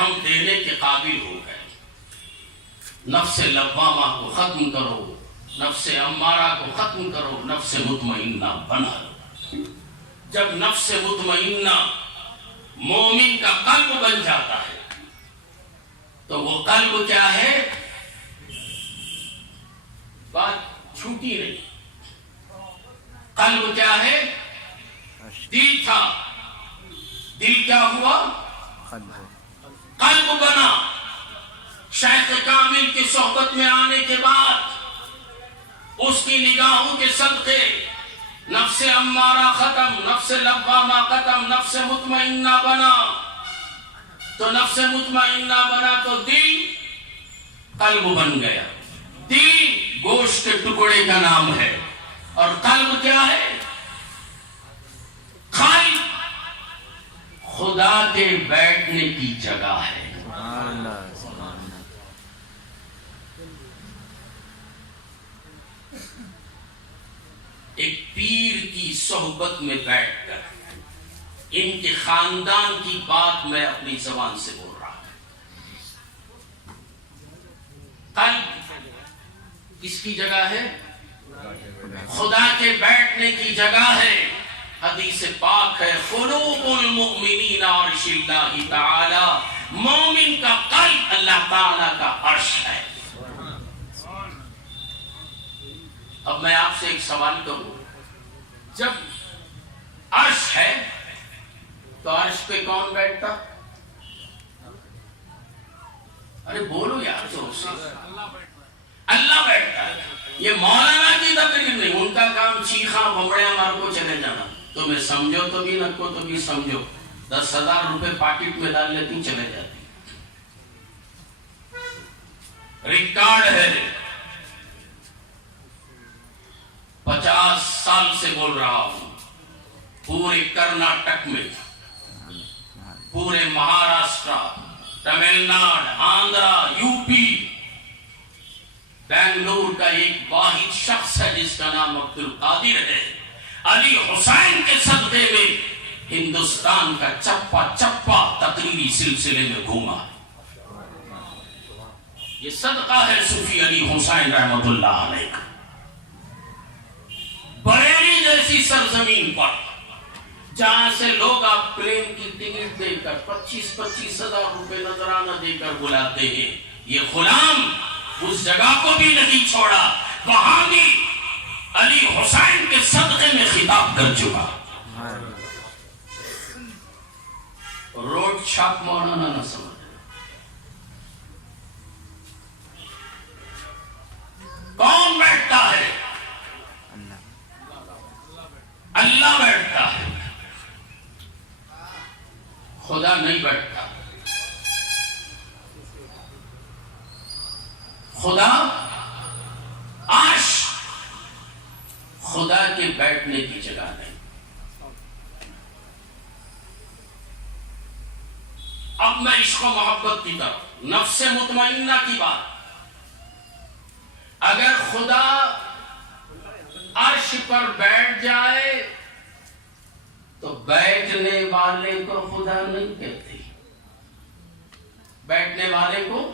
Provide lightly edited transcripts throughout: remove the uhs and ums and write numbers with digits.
ہم دینے کے قابل ہو گئے. نفس لوامہ کو ختم کرو, نفس امارہ کو ختم کرو, نفس مطمئنہ بنا لو. جب نفس مطمئنہ مومن کا قلب بن جاتا ہے تو وہ قلب کیا ہے؟ بات چھوٹی نہیں. قلب کیا ہے؟ دل تھا, دل کیا ہوا؟ قلب بنا. شیخ کامل کی صحبت میں آنے کے بعد اس کی نگاہوں کے صدقے نفس امارہ ختم, نفس لوامہ ختم, نفس مطمئنہ بنا. تو نفس مطمئنہ بنا تو دل قلب بن گیا. دل گوشت کے ٹکڑے کا نام ہے اور قلب کیا ہے؟ قلب خدا کے بیٹھنے کی جگہ ہے. ایک پیر کی صحبت میں بیٹھ کر ان کے خاندان کی بات میں اپنی زبان سے بول رہا ہوں. قلب کس کی جگہ ہے؟ خدا کے بیٹھنے کی جگہ ہے. حدیث پاک ہے, قلوب المؤمنین عرش اللہ تعالی. مومن کا قلب اللہ تعالی کا عرش ہے. اب میں آپ سے ایک سوال کروں, جب عرش ہے تو عرش پہ کون بیٹھتا؟ ارے بولو یار زور سے. اللہ بیٹھتا ہے. یہ مولانا کی تقریر نہیں, ان کا کام چیخا بمڑیا مار کو چلے جانا. تمہیں سمجھو تو بھی, نہ کو تو بھی سمجھو. 10,000 روپے پاکٹ میں ڈال لیتی, چلے جاتی. ریکارڈ ہے, 50 سال سے بول رہا ہوں, پورے کرناٹک میں, پورے مہاراشٹرا, تمل ناڈ, آندھرا, یو پی, بنگلور کا ایک واحد شخص ہے جس کا نام عبد القادر ہے. علی حسین کے صدقے میں ہندوستان کا چپا چپا تقریری سلسلے میں گھوما. یہ صدقہ ہے صوفی علی حسین رحمت اللہ علیہ کا. بریلی جیسی سرزمین پر جہاں سے لوگ آپ پلین کی ٹکٹ دے کر 25,000 روپے نذرانہ دے کر بلاتے ہیں, یہ غلام اس جگہ کو بھی نہیں چھوڑا, وہاں بھی علی حسین کے صدقے میں خطاب کر چکا. روڈ چھاپ مولانا نہ سمجھ. کون بیٹھتا ہے؟ اللہ بیٹھتا ہے, خدا نہیں بیٹھتا. خدا عرش خدا کے بیٹھنے کی جگہ نہیں. اب میں عشق و محبت کی طرف, نفس مطمئنہ کی بات. اگر خدا عرش پر بیٹھ جائے تو بیٹھنے والے کو خدا نہیں کہتے. بیٹھنے والے کو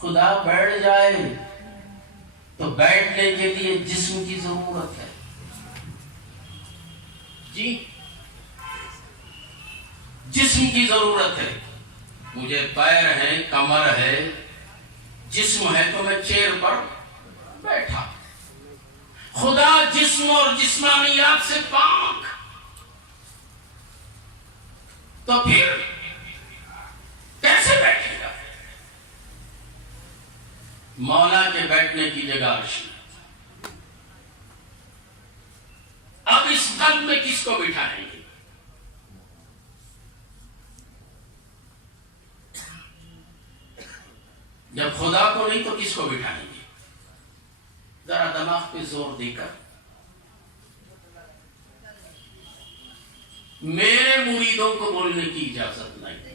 خدا بیٹھ جائے تو بیٹھنے کے لیے جسم کی ضرورت ہے. جی جسم کی ضرورت ہے. مجھے پیر ہے, کمر ہے, جسم ہے تو میں چیئر پر بیٹھا. خدا جسم اور جسمانیات سے پاک, تو پھر کیسے بیٹھے گا؟ مولا کے بیٹھنے کی جگہ عرش. اب اس قلب میں کس کو بٹھائیں گے؟ جب خدا کو نہیں تو کس کو بٹھائیں گے؟ ذرا دماغ پہ زور دے کر. میرے مریدوں کو بولنے کی اجازت نہیں.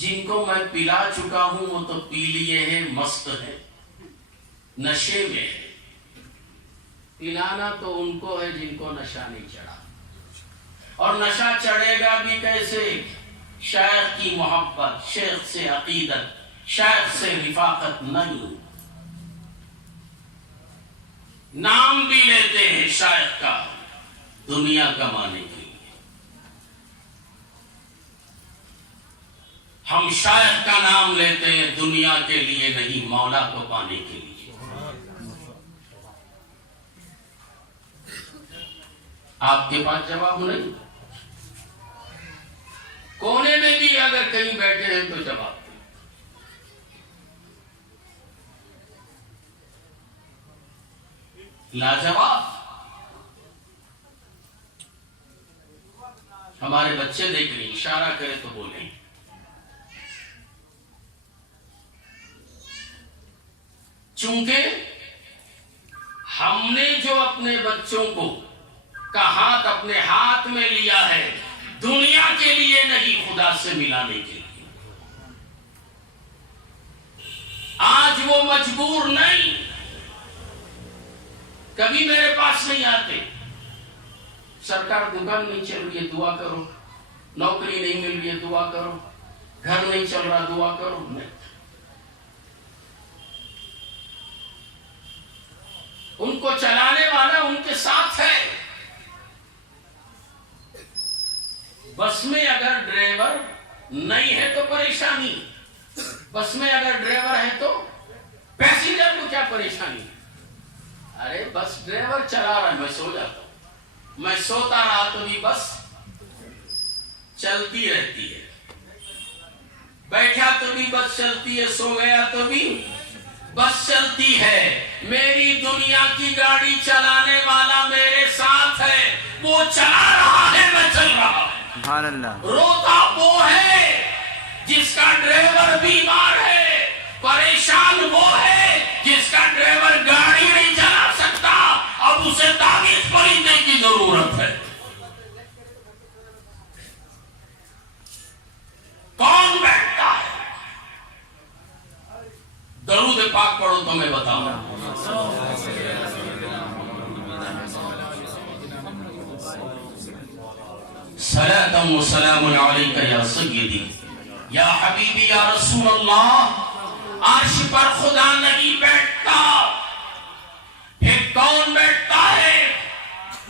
جن کو میں پلا چکا ہوں وہ تو پی لیے ہیں, مست ہیں, نشے میں ہے. پلانا تو ان کو ہے جن کو نشہ نہیں چڑھا, اور نشہ چڑھے گا بھی کیسے؟ شیخ کی محبت، شیخ سے عقیدت، شیخ سے رفاقت نہیں. نام بھی لیتے ہیں شیخ کا دنیا کمانے کے لیے. ہم شیخ کا نام لیتے ہیں دنیا کے لیے نہیں، مولا کو پانے کے لیے. آپ کے پاس جواب نہیں؟ کونے میں بھی اگر کہیں بیٹھے ہیں تو جواب دیں. لاجواب. ہمارے بچے دیکھ رہے، اشارہ کرے تو بولیں. چونکہ ہم نے جو اپنے بچوں کو کا ہاتھ اپنے ہاتھ میں لیا ہے دنیا کے لیے نہیں، خدا سے ملانے کے لیے. آج وہ مجبور نہیں، کبھی میرے پاس نہیں آتے. سرکار دکان نہیں چل رہی ہے دعا کرو، نوکری نہیں مل رہی ہے دعا کرو، گھر نہیں چل رہا دعا کرو. نہیں، ان کو چلانے والا ان کے ساتھ ہے. بس میں اگر ڈرائیور نہیں ہے تو پریشانی، بس میں اگر ڈرائیور ہے تو پیسنجر کو کیا پریشانی؟ ارے بس ڈرائیور چلا رہا ہے، میں سو جاتا ہوں، میں سوتا رہا تو بھی بس چلتی رہتی ہے، بیٹھا تو بھی بس چلتی ہے، سو گیا تو بھی بس چلتی ہے. میری دنیا کی گاڑی چلانے والا میرے ساتھ ہے، وہ چلا رہا ہے، میں چل رہا ہوں. سبحان اللہ. روتا وہ ہے جس کا ڈرائیور بیمار ہے، پریشان وہ ہے جس کا ڈرائیور گاڑی نہیں چلا سکتا، اب اسے تعویذ خریدنے کی ضرورت ہے. کون بیٹھتا ہے؟ درود پاک پڑھو تو میں بتاؤں. صلاۃ و سلام علیک یا سیدی یا حبیبی یا رسول اللہ. عرش پر خدا نہیں بیٹھتا، پھر کون بیٹھتا ہے؟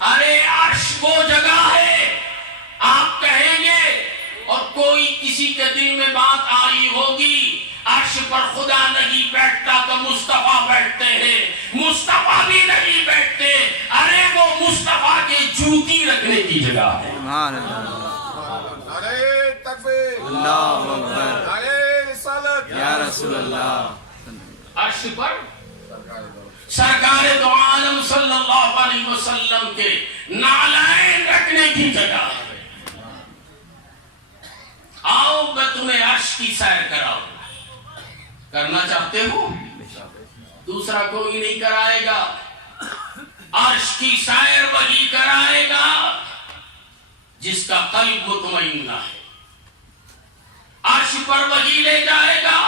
ارے عرش وہ جگہ ہے، آپ کہیں گے اور کوئی کسی کے دل میں بات آئی ہوگی عرش پر خدا نہیں بیٹھتا تو مصطفیٰ بیٹھتے ہیں. مصطفیٰ بھی نہیں بیٹھتے، ارے وہ مصطفیٰ کے جوتی رکھنے کی جگہ ہے. سبحان اللہ. نعرہ تکبیر، اللہ اکبر، نعرہ رسالت، یا رسول اللہ. عرش پر سرکار دو عالم صلی اللہ علیہ وسلم کے نعلین رکھنے کی جگہ ہے. آؤ میں تمہیں عرش کی سیر کراؤں. کرنا چاہتے ہو؟ دوسرا کوئی نہیں کرائے گا، عرش کی سیر وہی کرائے گا جس کا قلب مطمئنہ ہے. عرش پر وہی لے جائے گا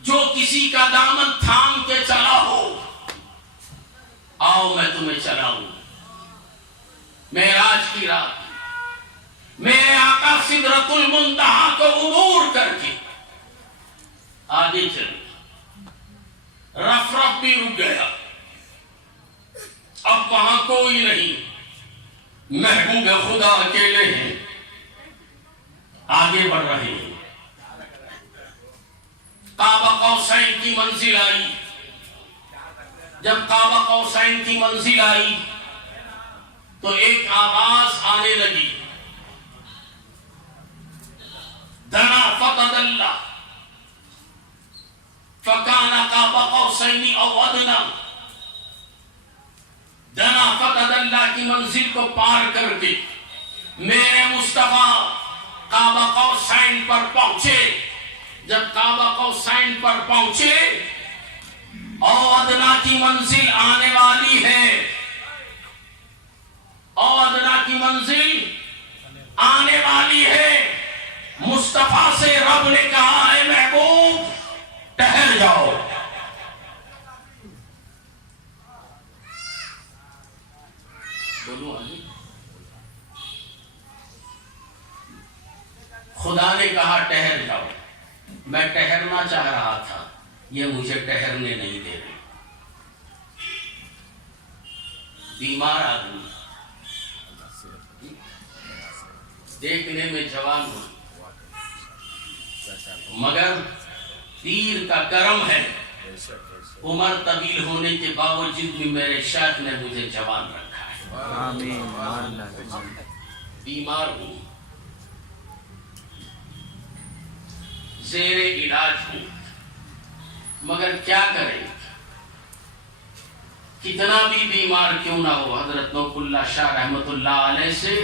جو کسی کا دامن تھام کے چلا ہو. آؤ میں تمہیں چلاؤں. معراج کی رات میرے آقا سدرۃ المنتہا کو عبور کر کے آگے چلے. رف رف بھی رک گیا، اب وہاں کوئی نہیں، محبوب خدا اکیلے ہیں، آگے بڑھ رہے ہیں. کعبہ قوسین کی منزل آئی. جب کعبہ قوسین کی منزل آئی تو ایک آواز آنے لگی، دنا فتدلّا فکان قاب قوسین او ادنی. دنا فتدلّا کی منزل کو پار کر کے میرے مصطفیٰ قاب قوسین پر پہنچے. جب قاب قوسین پر پہنچے، او ادنا کی منزل آنے والی ہے، او ادنا کی منزل آنے والی ہے. مصطفیٰ سے رب نے کہا، اے محبوب ٹہل جاؤ. بولو خدا نے کہا ٹھہر جاؤ. میں ٹھہرنا چاہ رہا تھا, یہ مجھے ٹھہرنے نہیں دے رہے. بیمار آدمی دیکھنے میں جوان ہو مگر پیر کا کرم ہے, عمر طویل ہونے کے باوجود بھی میرے شیخ نے مجھے جوان رکھا ہے. آمین. بیمار ہوں, زیر علاج ہوں, مگر کیا کریں, کتنا بھی بیمار کیوں نہ ہو, حضرت نوف اللہ شاہ رحمت اللہ علیہ سے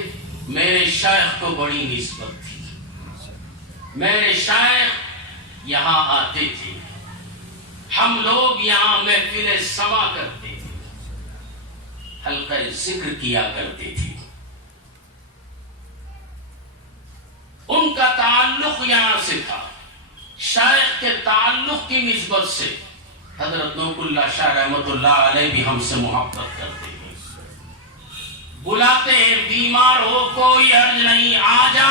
میرے شیخ کو بڑی نسبت تھی. میرے شیخ یہاں آتے تھے, ہم لوگ یہاں محفل سما کرتے تھے, حلقہ ذکر کیا کرتے تھے. ان کا تعلق یہاں سے تھا. شیخ کے تعلق کی نسبت سے حضرت نوف اللہ شاہ رحمت اللہ علیہ بھی ہم سے محبت کرتے ہیں. بلاتے ہیں, بیمار ہو کوئی حرج نہیں, آ جا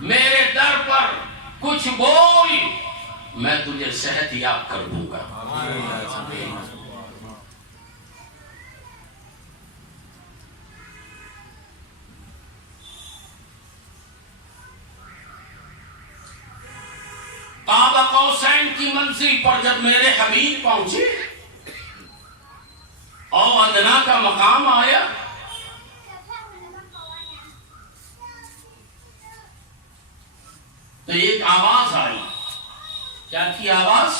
میرے در پر, کچھ بول, میں تجھے صحت یاب کر دوں گا. قاب قوسین کی منزل پر جب میرے حبیب پہنچے اور ادنا کا مقام آیا, تو ایک آواز آئی. کیا تھی آواز؟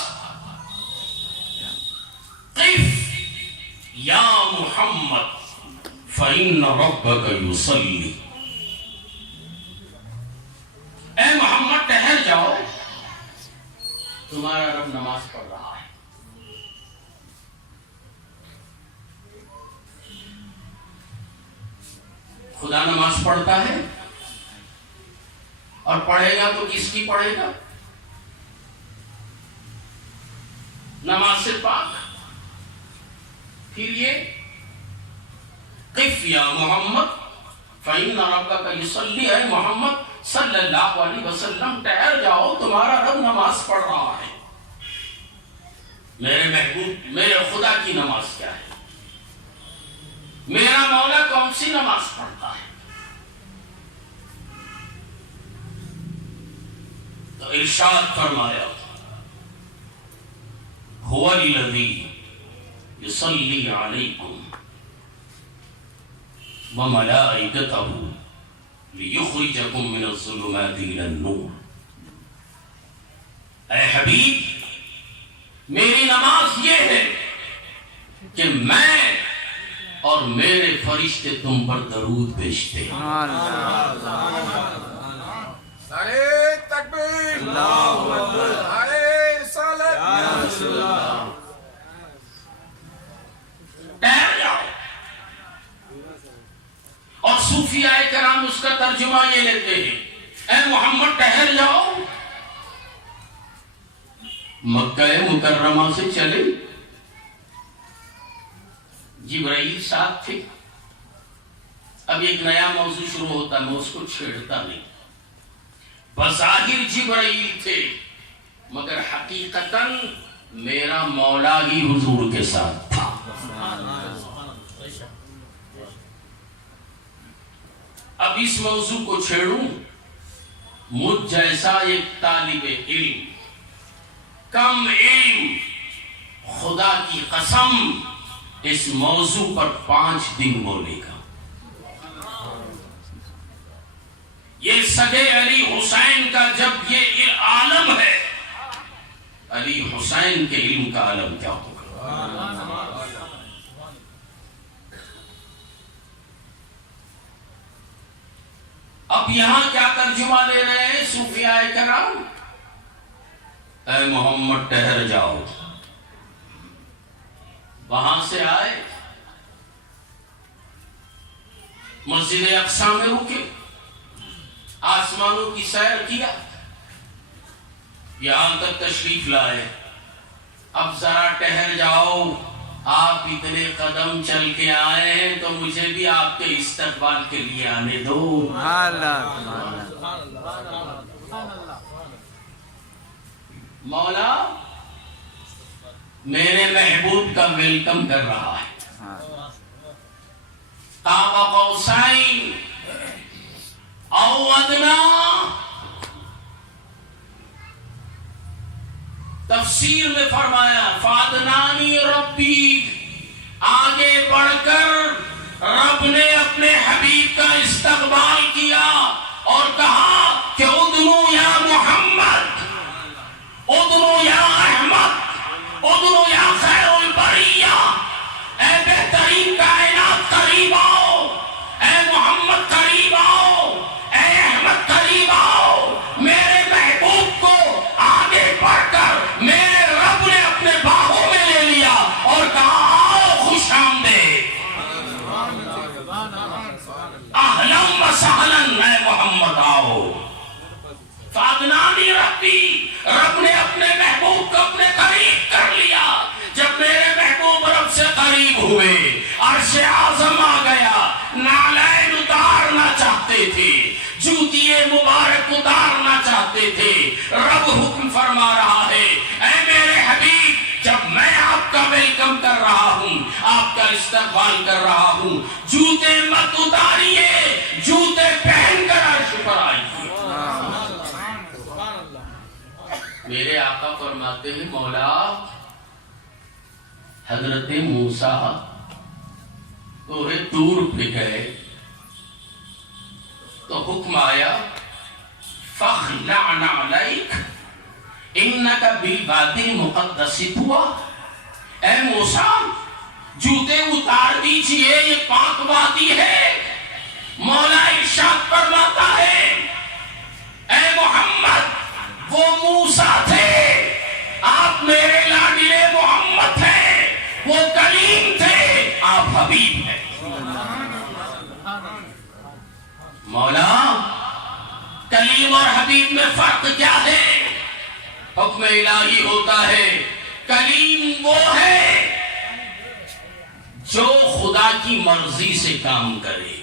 قف یا محمد فإن ربک یصلی. اے محمد ٹھہر جاؤ, تمہارا رب نماز پڑھ رہا ہے. خدا نماز پڑھتا ہے, اور پڑھے گا تو کس کی پڑھے گا؟ نماز سے پاک. پھر یہ قف یا محمد فإن ربک یصلی, ہے محمد صلی اللہ علیہ وسلم ٹھہر جاؤ, تمہارا رب نماز پڑھ رہا ہے. میرے محبوب, میرے خدا کی نماز کیا ہے؟ میرا مولا کون سی نماز پڑھتا ہے؟ تو ارشاد فرمایا, هو الذی یصلی علیکم وملائکتہ لیخرجکم من الظلمات الی النور. اے حبیب, میری نماز یہ ہے کہ میں اور میرے فرشتے تم پر درود بھیجتے ہیں. نعرہ تکبیر, نعرہ رسالت. ٹھہر جاؤ. اور صوفیاء کرام اس کا ترجمہ یہ لیتے ہیں, اے محمد ٹھہر جاؤ. مکہ مکرمہ سے چلے, جبرائیل ساتھ تھے. اب ایک نیا موضوع شروع ہوتا, میں اس کو چھیڑتا نہیں. بظاہر جبرائیل تھے, مگر حقیقتاً میرا مولا ہی حضور کے ساتھ تھا. اب اس موضوع کو چھیڑوں, مجھ جیسا ایک طالب علم کم علم, خدا کی قسم اس موضوع پر 5 دن بولے گا. یہ سگے علی حسین کا جب یہ عالم ہے, علی حسین کے علم کا عالم کیا ہوگا؟ اب یہاں کیا ترجمہ لے رہے ہیں صوفیاء کرام؟ اے محمد ٹھہر جاؤ. وہاں سے آئے, مسجد اقصی میں رکے, آسمانوں کی سیر کیا, یہاں تک تشریف لائے. اب ذرا ٹھہر جاؤ, آپ اتنے قدم چل کے آئے ہیں تو مجھے بھی آپ کے استقبال کے لیے آنے دو. مولا میرے محبوب کا ویلکم کر رہا ہے. قاب قوسین او ادنا. تفسیر میں فرمایا فادنانی ربی، آگے بڑھ کر رب نے اپنے حبیب کا استقبال کیا اور کہا کہ ادنو یا محمد، ادنو یا احمد، ادنو یا خیر البریہ، اے بہترین کائنات قریب آؤ، اے محمد قریب آؤ، اے احمد قریب آؤ. میرے محبوب کو آگے بڑھ کر میرے رب نے اپنے باہوں میں لے لیا اور کہا آؤ خوش آمدید، اہلا و سہلا، اے محمد آؤ. فادنانی ربی، رب نے اپنے محبوب کو اپنے قریب کر لیا. جب میرے محبوب رب سے قریب ہوئے عرش اعظم آ گیا. نالین اتارنا چاہتے تھے، جوتی مبارک اتارنا چاہتے تھے. رب حکم فرما رہا ہے اے میرے حبیب، جب میں آپ کا ویلکم کر رہا ہوں، آپ کا استقبال کر رہا ہوں، جوتے مت اتاریے، جوتے پہن کر عرش پر آئیے. میرے آقا فرماتے ہیں مولا حضرت موسیٰ کوہ طور پہ گئے تو حکم آیا فَخْلَعْ نَعْلَيْكَ إِنَّكَ بِالْوَادِ الْمُقَدَّسِ طُوًى. اے موسیٰ جوتے اتار دیجئے، یہ پاک وادی ہے. مولا ارشاد فرماتا ہے اے محمد، وہ موسیٰ تھے، آپ میرے لاڈلے محمد تھے. وہ کلیم تھے، آپ حبیب ہیں. مولا کلیم اور حبیب میں فرق کیا ہے؟ حکم الہی ہوتا ہے کلیم وہ ہے جو خدا کی مرضی سے کام کرے،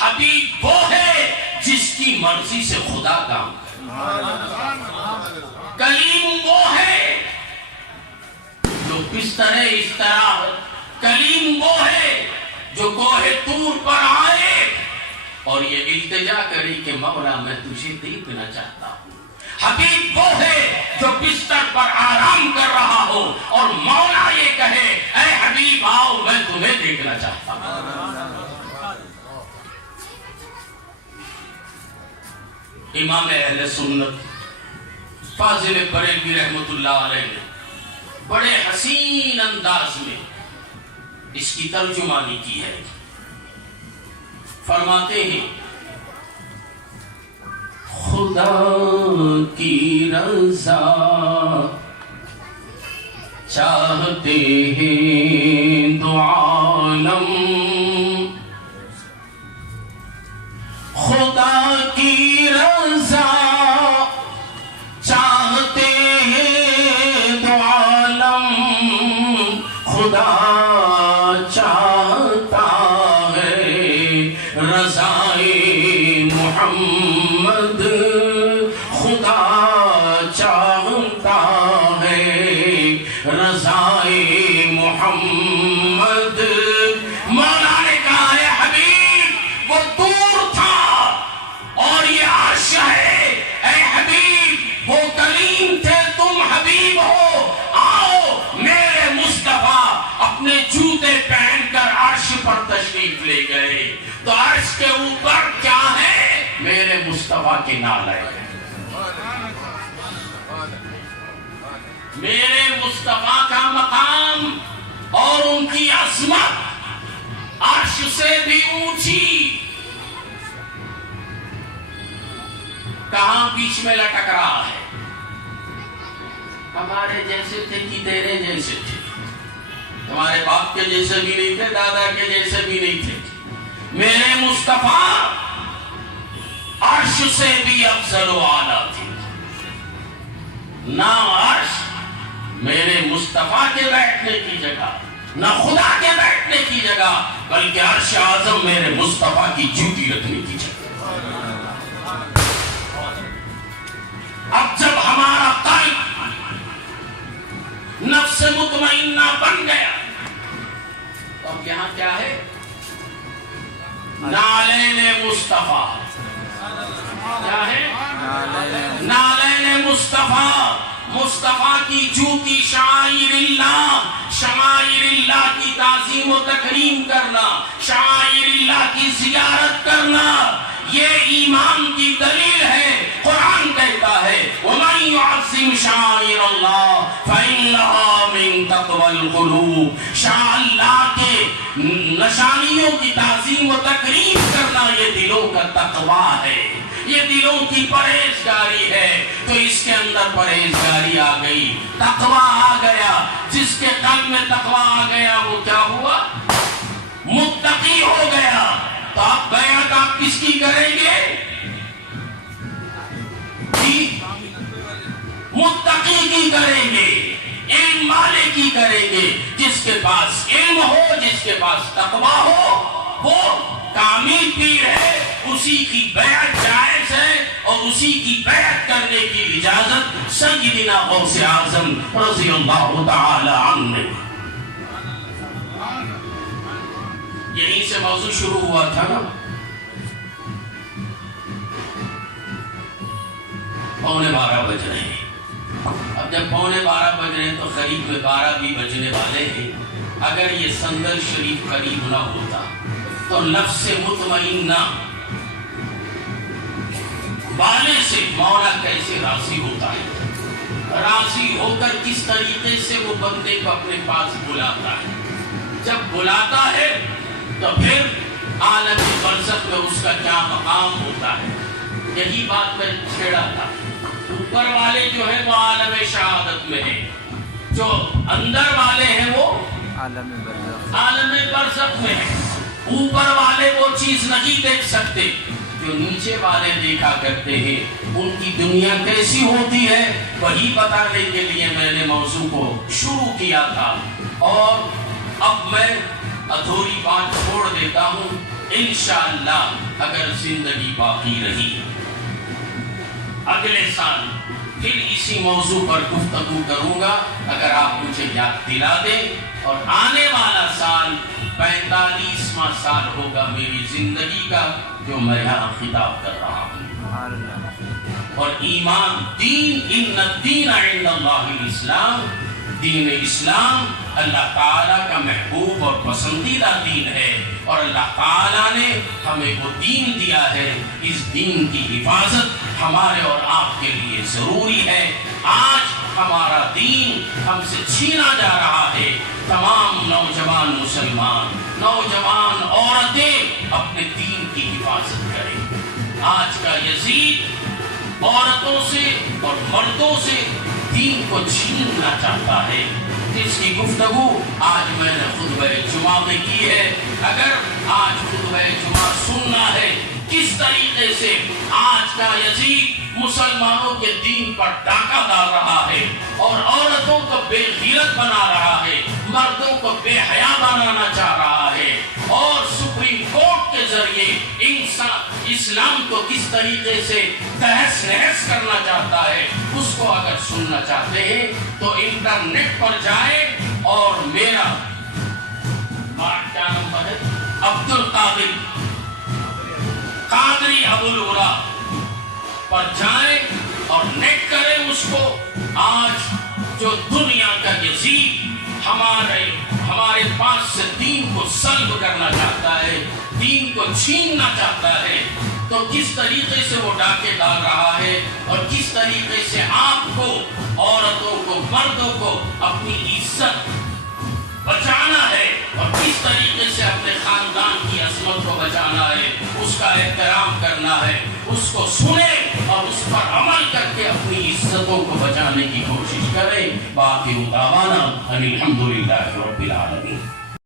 حبیب وہ ہے جس کی مرضی سے خدا کام کرے. کلیم وہ ہے جو بستر استراحت، کلیم وہ ہے جو کوہ طور پر آئے اور یہ التجا کری کہ مولا میں تجھے دیکھنا چاہتا ہوں. حبیب وہ ہے جو بستر پر آرام کر رہا ہو اور مولا یہ کہے اے حبیب آؤ میں تمہیں دیکھنا چاہتا ہوں. امام اہل سنت فاضل بریلوی رحمت اللہ علیہ نے بڑے حسین انداز میں اس کی ترجمانی کی ہے. فرماتے ہیں خدا کی رضا چاہتے ہیں دو عالم، خدا کی رضا چاہتے ہیں دو عالم، خدا چاہتا ہے رضائے محمد، خدا چاہتا ہے رضائے محمد. مولا نے کہا ہے حبیب وہ دور تھا اور یہ عرش ہے، اے حبیب وہ کلیم تھے، تم حبیب ہو. آؤ میرے مصطفیٰ اپنے جوتے پہن کر عرش پر تشریف لے گئے. تو عرش کے اوپر کیا ہے؟ میرے مصطفیٰ کے نالے ہیں. میرے مصطفیٰ کا مقام اور ان کی عظمت عرش سے بھی اونچی. کہاں بیچ میں لٹک رہا ہے؟ ہمارے جیسے تھے کہ تیرے جیسے تھے؟ ہمارے باپ کے جیسے بھی نہیں تھے، دادا کے جیسے بھی نہیں تھے. میرے مصطفیٰ عرش سے بھی افضل و اعلیٰ تھے. نہ عرش میرے مصطفیٰ کے بیٹھنے کی جگہ، نہ خدا کے بیٹھنے کی جگہ، بلکہ عرش اعظم میرے مصطفیٰ کی جوتی رکھنے کی جگہ. اب جب ہمارا قلب نالین مصطفیٰ. کیا ہے؟ نالین مصطفیٰ. مصطفیٰ کی جوتی شعائر اللہ کی تعظیم و تکریم کرنا، شعائر اللہ کی زیارت کرنا، یہ ایمان کی دلیل ہے. قرآن کہتا ہے وَمَن يُعَظِّمْ شَعَائِرَ اللَّهِ فَإِنَّهَا مِن تَقْوَى الْقُلُوبِ. شاء اللہ کے نشانیوں کی تعظیم و تکریم کرنا یہ دلوں کا تقویٰ ہے، یہ دلوں کی پرہیزگاری ہے. تو اس کے اندر پرہیزگاری آ گئی، تقویٰ آ گیا. جس کے قلب میں تقویٰ آ گیا وہ کیا ہوا؟ متقی ہو گیا. تو آپ بیعت آپ کس کی کریں گے؟ متقی کی کریں گے، علم والے کی کریں گے. جس کے پاس علم ہو، جس کے پاس تقویٰ ہو، وہ کامل پیر ہے، اسی کی بیعت جائز ہے اور اسی کی بیعت کرنے کی اجازت سیدنا غوث اعظم رضی اللہ تعالی عنہ نے. یہیں سے موضوع شروع ہوا تھا نا. 11:45 بج رہے ہیں. اب جب 11:45 بج رہے ہیں تو قریب میں 12 بھی بجنے والے ہیں. اگر یہ سندل شریف قریب نہ ہوتا تو نفس مطمئنہ والے سے مولا کیسے راضی ہوتا ہے؟ راضی ہو کر کس طریقے سے وہ بندے کو اپنے پاس بلاتا ہے. جب بلاتا ہے تو پھر عالم برزخ میں اس کا کیا مقام ہوتا ہے. یہی بات میں چھیڑا تھا. اوپر والے جو ہیں وہ عالم شہادت میں ہیں، جو اندر والے ہیں وہ عالم برزخ میں ہیں. اوپر والے وہ چیز نہیں دیکھ سکتے جو نیچے والے دیکھا کرتے ہیں. ان کی دنیا کیسی ہوتی ہے وہی بتانے کے لیے میں نے موضوع کو شروع کیا تھا. اور اب میں ادھوری بات چھوڑ دیتا ہوں. انشاءاللہ اگر زندگی باقی رہی اگلے سال پھر اسی موضوع پر گفتگو کروں گا اگر آپ مجھے یاد دلا دیں. اور آنے والا سال 45واں سال ہوگا میری زندگی کا جو میں یہاں خطاب کر رہا ہوں. اور ایمان دین، ان الدین عند اللہ الاسلام، دین اسلام اللہ تعالیٰ کا محبوب اور پسندیدہ دین ہے. اور اللہ تعالیٰ نے ہمیں وہ دین دیا ہے. اس دین کی حفاظت ہمارے اور آپ کے لیے ضروری ہے. آج ہمارا دین ہم سے چھینا جا رہا ہے. تمام نوجوان مسلمان، نوجوان عورتیں اپنے دین کی حفاظت کریں. آج کا یزید عورتوں سے اور مردوں سے دین کو چھیننا چاہتا ہے. جس کی گفتگو آج میں نے خطبہ جمعہ میں کی ہے. اگر آج خطبہ جمعہ سننا ہے کس طریقے سے آج کا یزید مسلمانوں کے دین پر ڈاکہ ڈال رہا ہے اور عورتوں کو بے غیرت بنا رہا ہے، مردوں کو بے حیا بنانا چاہ رہا ہے، اور سپریم کورٹ کے ذریعے اسلام کو کس طریقے سے تہس نہس کرنا چاہتا ہے، اس کو اگر سننا چاہتے ہیں تو انٹرنیٹ پر جائیں اور میرا کیا نمبر ہے عبدالقادر قادری ابوالورا پر جائیں اور نیٹ کریں اس کو. آج جو دنیا کا یزید ہمارے پاس سے دین کو سلب کرنا چاہتا ہے، دین کو چھیننا چاہتا ہے، تو کس طریقے سے وہ ڈاکے ڈال رہا ہے اور کس طریقے سے آپ کو، عورتوں کو، مردوں کو اپنی عزت بچانا ہے اور کس طریقے سے اپنے خاندان کی عظمت کو بچانا ہے، اس کا احترام کرنا ہے. اس کو سنیں اور اس پر عمل کر کے اپنی عزتوں کو بچانے کی کوشش کریں. باقی دعوانا ان الحمدللہ رب العالمین.